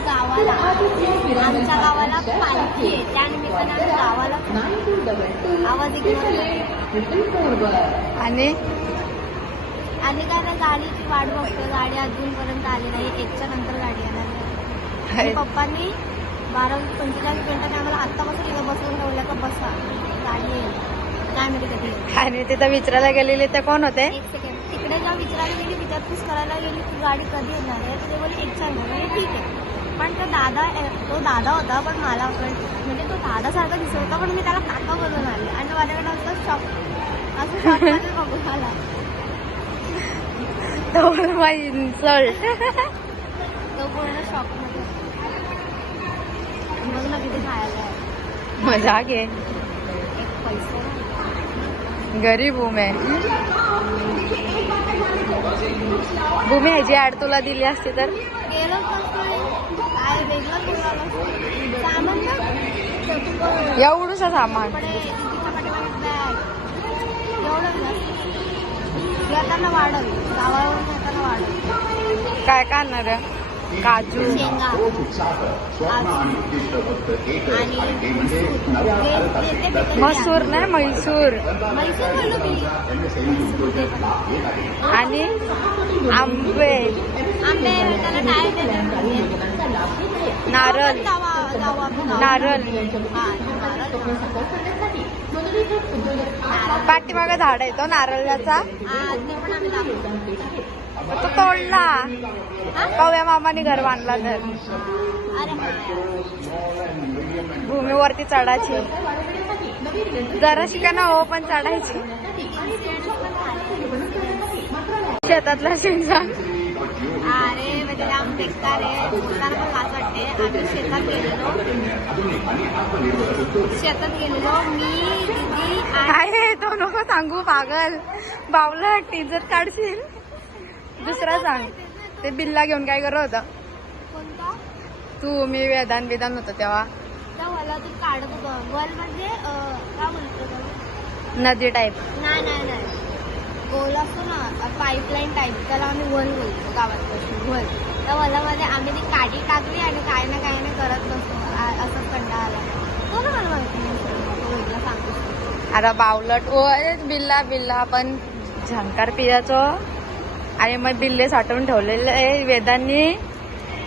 गावाला आमच्या गावाला पालखी आहे. त्यानिमित्ताने आम्ही गावाला आवाज इकडे आणि? आणि काय नाही गाडीची वाट बघतो गाडी अजूनपर्यंत आली नाही. एकच्या नंतर गाडी येणार नाही पप्पांनी बारा पंचेचाळीस मिनिटांनी आम्हाला आत्तापासून इथं बसवून ठेवलं का बसा. गाडी येईल. काय माहिती कधी येईल. आणि तिथं विचारायला गेलेले ते कोण होते? एक सेकंड जेव्हा विचारायला गेली विचारपूस करायला गेली की गाडी कधी येणार आहे? ते बोलले एक चार म्हणजे ठीक आहे. पण तो दादा तो दादा होता पण मला वाटलं- म्हणजे तो दादासारखा दिसत होता पण मी त्याला काका बोलून आले आणि माझ्याकडे असं शॉक असं बघून आला. माझी इन्सल्ट तो पूर्ण शॉक मध्ये. मग ना किती खायला आहे. मज़ा घे एक पैसा नाही. भूमी ह्याची ऍड तुला दिली असती तर. बोलायला सामान एवढूसा काय काय आणणार आहे? काजू शेंगा आणि मसूर. पिकलेले मसूर. आणि आंबे आंबे. नारळ नारळ. पाठीमागे झाड आहे तो नारळाचा. तो तोडला. कव्या मामाने घर बांधला तर. भूमीवरती चढायची. जरा शिकाना हो पण चढायची. शेतातला पण अरे शेतातला शेंगा अरे म्हणजे वाटते आम्ही शेतात गेलेलो. शेतात गेलेलो. मी दिदी आहे तो नको सांगू पागल. बावला टीजर काढशील? दुसरा सांग. ते बिल्ला घेऊन काय करत होता? कोणता? तू मी वेदान वेदान होतो तेव्हा. मला ते काढत होतं. वल म्हणजे काय बोलतो? नदी टाईप नाही नाही नाही. गोल असतो ना पाईपलाईन टाईप त्याला आम्ही वल बोलतो गावात बसून. वल त्या वलामध्ये आम्ही ती काठी टाकली आणि काय ना काय ना करत बसतो असंच कंटाळा आला. तो ना मला माहिती नाही. सांगतो. आता बावलट. ओ अरे बिल्ला बिल्ला आपण झंकार पियाचो. आणि मग बिल्ले साठवून ठेवलेले आहे वेदांनी.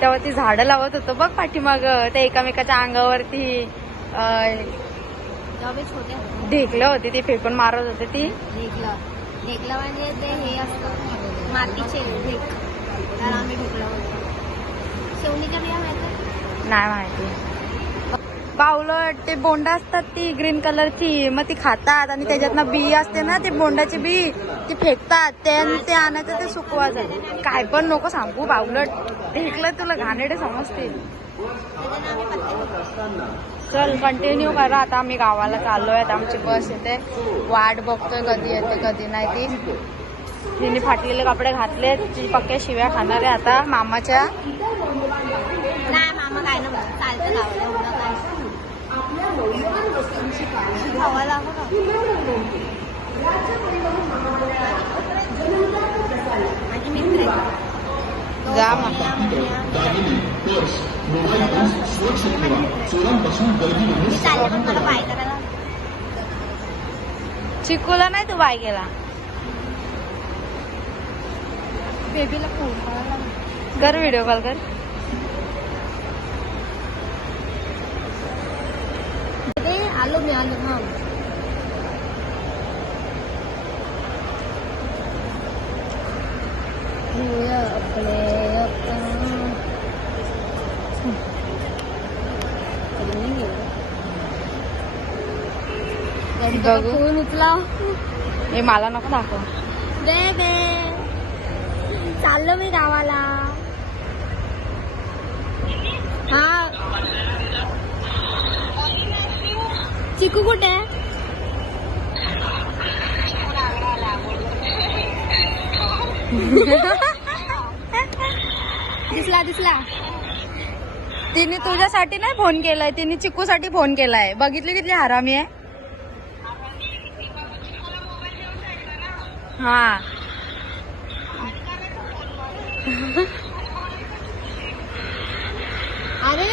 तेव्हा ती झाडं लावत होतो बघ पाठीमाग. ते एकामेकाच्या अंगावरती ढेकलं होती ती फेकून मारत होते ती. ढेकलं. ढेकलं म्हणजे ते हे असतं मातीचे ढेक. आम्ही शेवणीच्या बिया माहिती नाही माहिती. बावलट ते बोंड असतात ती ग्रीन कलरची मग ती खातात आणि त्याच्यातनं बी असते ना ते बोंडाची बी ती फेकतात. ते ते आणायचं ते सुकवायचं. काय पण नको सांगू बावलट ऐकलं तुला घाणेडे समजतील. चल कंटिन्यू करा. आता आम्ही गावाला चाललोय आता आमची बस येते. वाट बघतोय कधी येते कधी नाही ती. तिने फाटलेले कपडे घातले ती पक्क्या शिव्या खाणार आहे आता. मामाच्या नाही मामा काय ना चालतं गावाला एवढं काय खावा लागू चिकूला नाही तू बाय गेला बेबीला फोन कर व्हिडिओ कॉल कर. आलो मी आलो हा. बघू. फोन उचला. हे मला नको दाखव. बे बे चाललो मी गावाला. हा. चिकू कुठे? आहे? दिसला दिसला. तिने तुझ्यासाठी नाही फोन केलाय तिने चिकूसाठी फोन केलाय. बघितली किती हरामी आहे? हा. अरे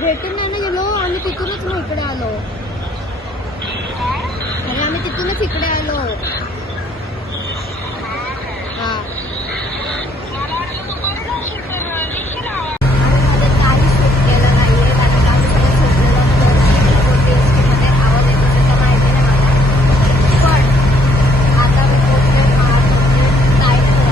भेटून नाही ना गेलो. आम्ही तिथूनच मग इकडे आलो. अरे आम्ही तिथूनच इकडे आलो हा काही सुटलेलं नाहीये कारण का आम्ही सगळं सुटलेलं मध्ये आवाज येत असेल तर माहिती नाही मला पण आता मी पोचले महाराष्ट्रात जायचं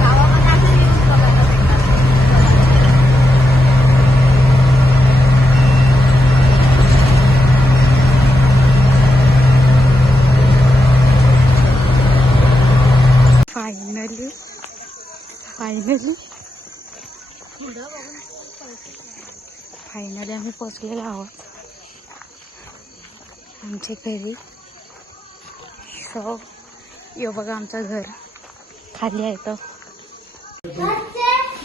गावामध्ये असं न्यूज बघायला भेटतात फायनली फायनली फायनली आम्ही पोचलेलो आहोत. आमच्या घरी सो यो बघा आमचं घर. खाली आहे तो.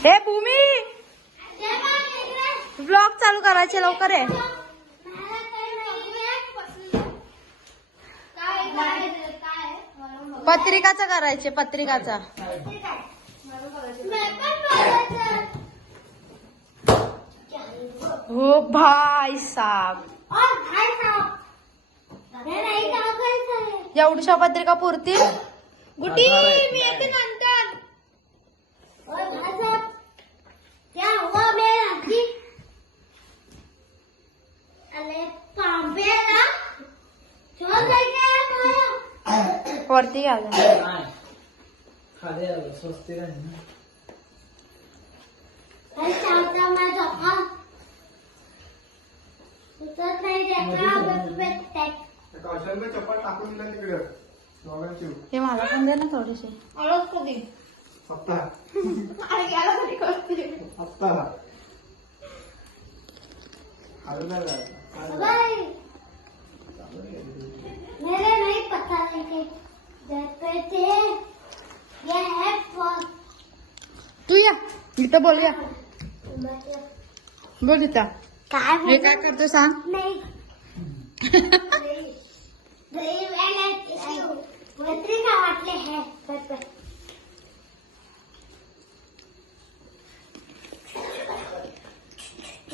हे भूमी! ब्लॉग चालू करायचे लवकर आहे पत्रिकाचा करायचे पत्रिकाचा. हो भाई साब एवढ्या पत्रिका पुरतील गुटी मी येते नंतर क्या हुआ मेरा जी अरे पांपे ना छोड़ लेके आया वरती आलं खाली आलं स्वस्ती आहे ना कौशल्य चप्पल टाकून दिला तिकडे दोघांची हे मला पण दे ना थोडेसे अलग को दे हप्ता अरे याला तरी करते हप्ता हरला जायचा भाई मेरे नहीं पता लेके थे तू या इथं बोलूया बोल इथं काय हे काय करतोय सांग? नाही घरी वेळ पत्रिका वाटले है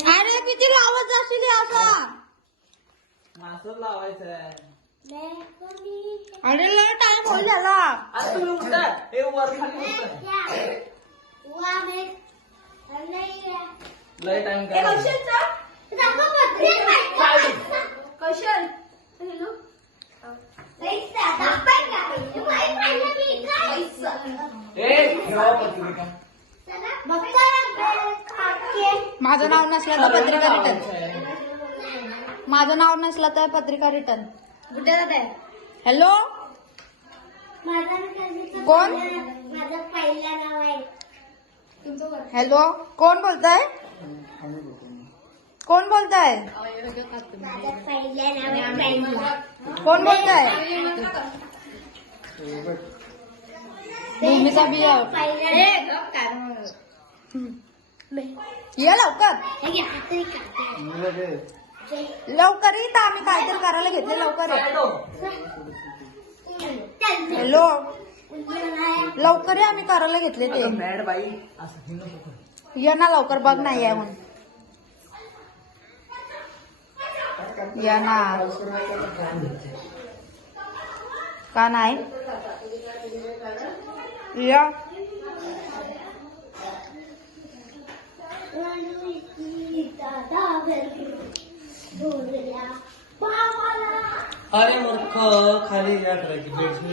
अरे किती लावत जाशील हे असा असं लावायचं आहे अरे लय टाइम होईल याला आता तुम्ही उठा हे वर खाली उठा. लय टाइम काय ए ठेवा पत्रिका माझं नाव नसलं तर पत्रिका रिटर्न माझं नाव नसलं तर पत्रिका रिटर्न हॅलो कोण? हॅलो कोण बोलताय? कोण बोलताय. कोण बोलताय? भूमीचा बिया ये लवकर हे. लवकर येत आम्ही काहीतरी करायला घेतले लवकर. हॅलो. लवकर आम्ही करायला घेतले ते मॅड बाई असं हे नको करू. ये ना लवकर बघ नाही आहे म्हणून या ना? का नाही या. अरे मूर्ख खाली या करायची बेडशीट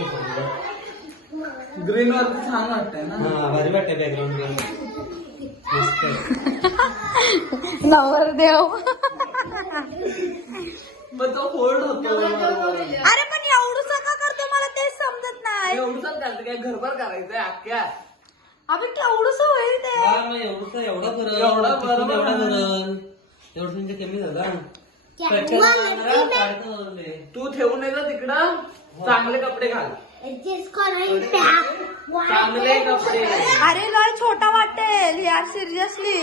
ग्रीन वर छान वाटतंय ना? हा भारी वाटतंय बॅकग्राऊंड नवरदेव पण तो फोल्ड होतो. अरे पण एवढं एवढंच घालतं काय? घरभर करायचंय अख्ख्या. अबे केवढंच होईल ते. एवढं एवढं करल एवढं बरं एवढं बरं. करल एवढं म्हणजे कमी झालं. तू? ठेवून येतं तिकडं चांगले कपडे घाल. जिसको नहीं प्यार चांगले कपडे. अरे लय छोटा वाटेल. यार सिरियसली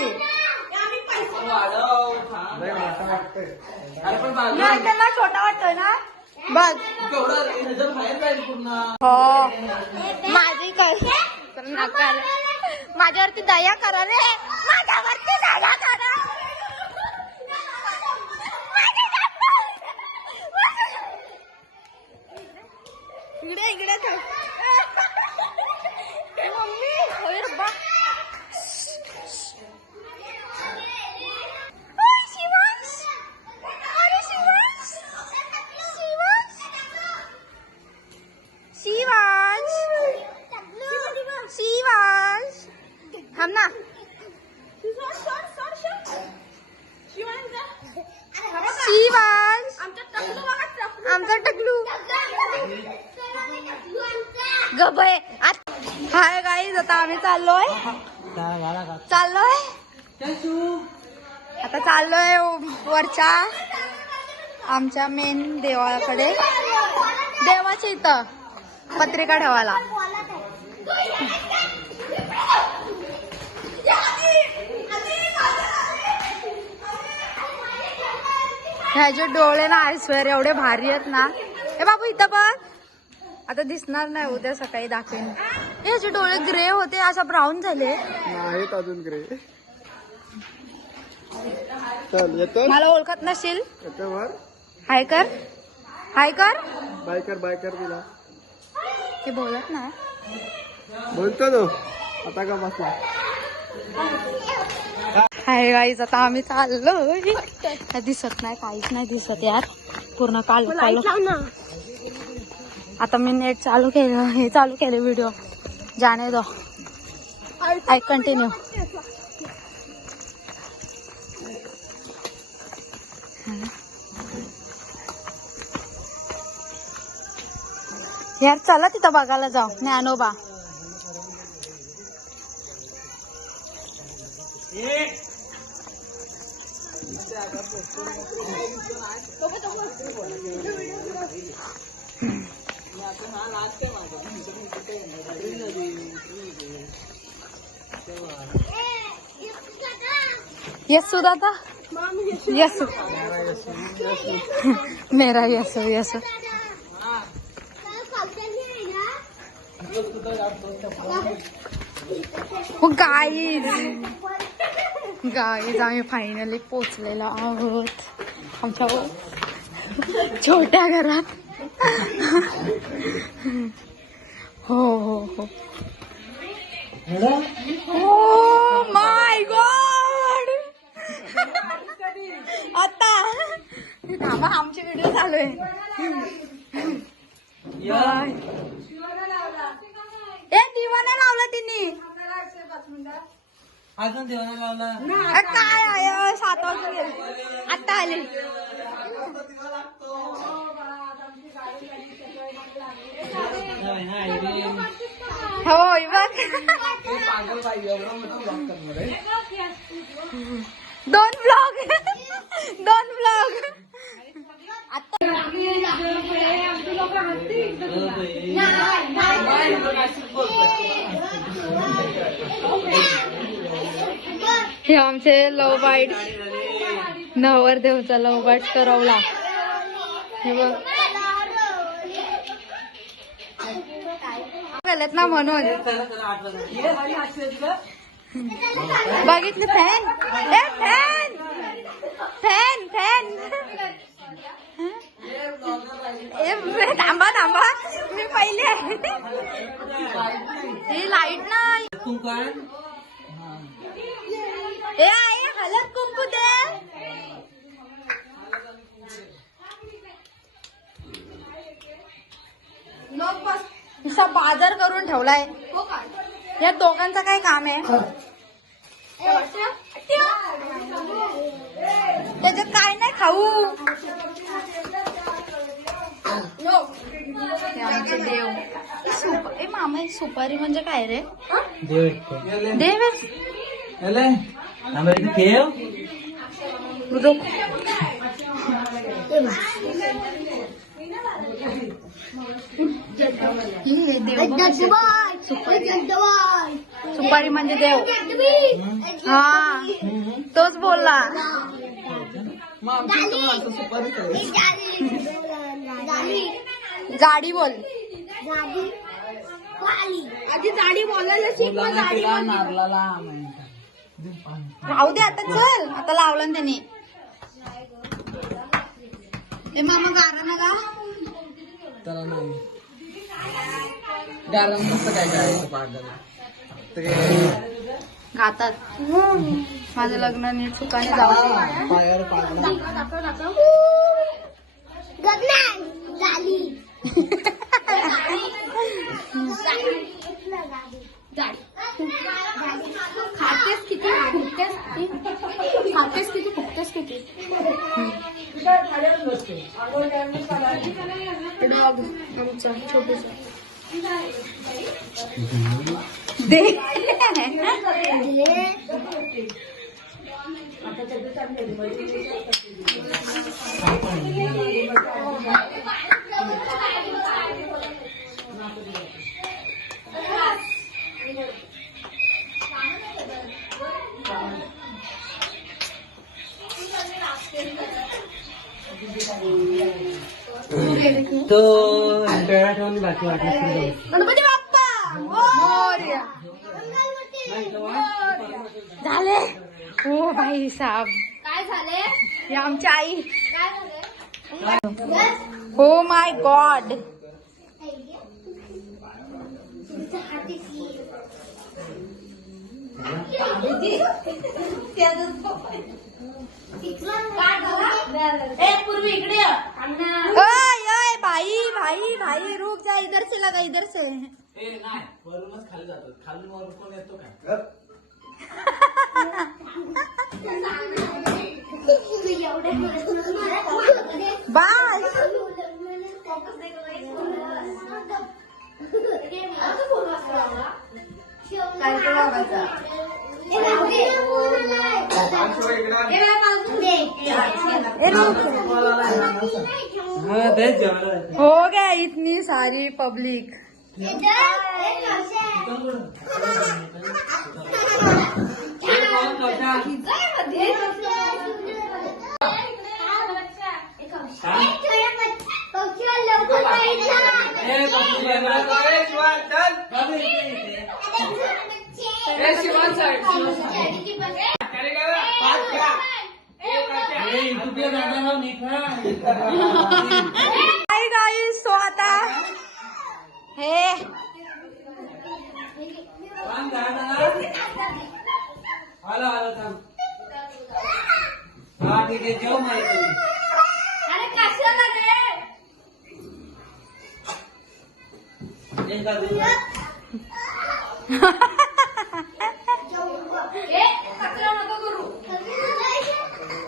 वाढव अरे पण नाही, छोटा वाटतोय ना? बघ हो. माझी कर नका. माझ्यावरती दया करा रे. माझ्यावरती दया करा. इकडे इकडे. मम्मी होय रब्बा. ओय, शिवांश. अरे शिवांश. शिवांश. शिवांश शिवांश थांब ना शिवांश आमचा टकलू गबय हाय गाईज आता आम्ही चाललोय चाललोय आता चाललोय वरच्या आमच्या मेन देवाकडे देवाच्या इथं पत्रिका ठेवायला. ह्याचे डोळे ना आयस्वेर एवढे भारी आहेत ना. हे बाबू इथं बघ. आता दिसणार नाही उद्या सकाळी दाखवेन. ह्याचे डोळे ग्रे होते असा ब्राऊन झाले. नाहीत अजून ग्रे. चल येतो मला ओळखत नसेल वर? हाय कर हाय कर बायकर बायकर तिला. ते बोलत नाही बोलतो तो. आता का बसला? हाय गाईज आता आम्ही चाललोय. काय दिसत नाही काहीच नाही दिसत यार. पूर्ण कालो कालो आता मी नेट चालू केलं हे चालू केले व्हिडिओ जाने दो. आय कंटिन्यू यार चला तिथं बघायला जाऊ. ज्ञानोबा यसू दादा यसू. मेरा यसू यसू. हो गाईज गाईज आम्ही फायनली पोचलेलो आहोत. आमच्या छोट्या घरात. हो हो हो. माय गॉड आता. थांबा आमची व्हिडिओ चालू आहे. बाय. ए दिवाना लावला तिने. अजून देवाना लावला? अ, काय आहे? सात वाजता गेले. आता आले. हो बघ. दोन ब्लॉग दोन ब्लॉग हे आमचे लव बाईट नवरदेवचा लव बाईट करवला. हे बघ. गेलेत ना म्हणून बघितलं फॅन फॅन फॅन फॅन ए थांबा थांबा. मी पहिले आहे. ही लाइट नाही. ए आई हलत कुंकू दे. बाजार करून ठेवलाय. या दोघांचं काय काम आहे? त्याच्यात काय नाही खाऊ. हे आमचे देव. सुप- ए मामा ही सुपारी म्हणजे काय रे? देव. एकटे देव आहे. गेले आम्ही इथे ठेव. रुको. ही देव बघ. सुपारी. म्हणजे देव. हा. तोच बोलला. मग आमच्या इथं पण असं सुपारीच आहे. जाडी बोल. आधी जाडी बोलायला शिक मग जाडी बोल. राहू दे आता चल. आता लावलं ना त्याने. ते मामा गारा ना गा. त्याला नाही. गारण कसं काय करायचं पागाला ते गातात. माझं लग्न नीट सुखाने जाऊ खातेस किती? फुकतेस किती? खातेस किती? फुकतेस किती? डॉग आमचा छोटूसा दे तो बाकी गणपती बाप्पा. झाले? हो भाई साहब काय झाले? आमची आई. हो माय गॉड. पूर्वी इकडे ओय ओय भाई भाई भाई रुक जा इधर से लगा इधर से. ए नाही वरूनच खाली जातो. खाली वर कोण येतो काय? बाय. रुक. हा गया इतनी सारी पब्लिक। हा ठीक आहे जेव माहिती अरे कशाला रे एक बाजू ए कचरा नको करू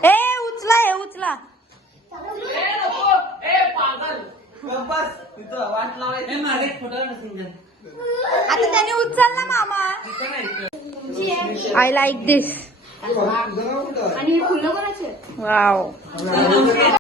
ए उचला हे उचला ए, नको. ए, पागल. गप्प बस. तिथं वाट लावायची मागे एक फोटो नसेल का? आता त्याने उचलला मामा. आय लाईक दिस आणि हे फुलं कोणाचे वाव चालेल.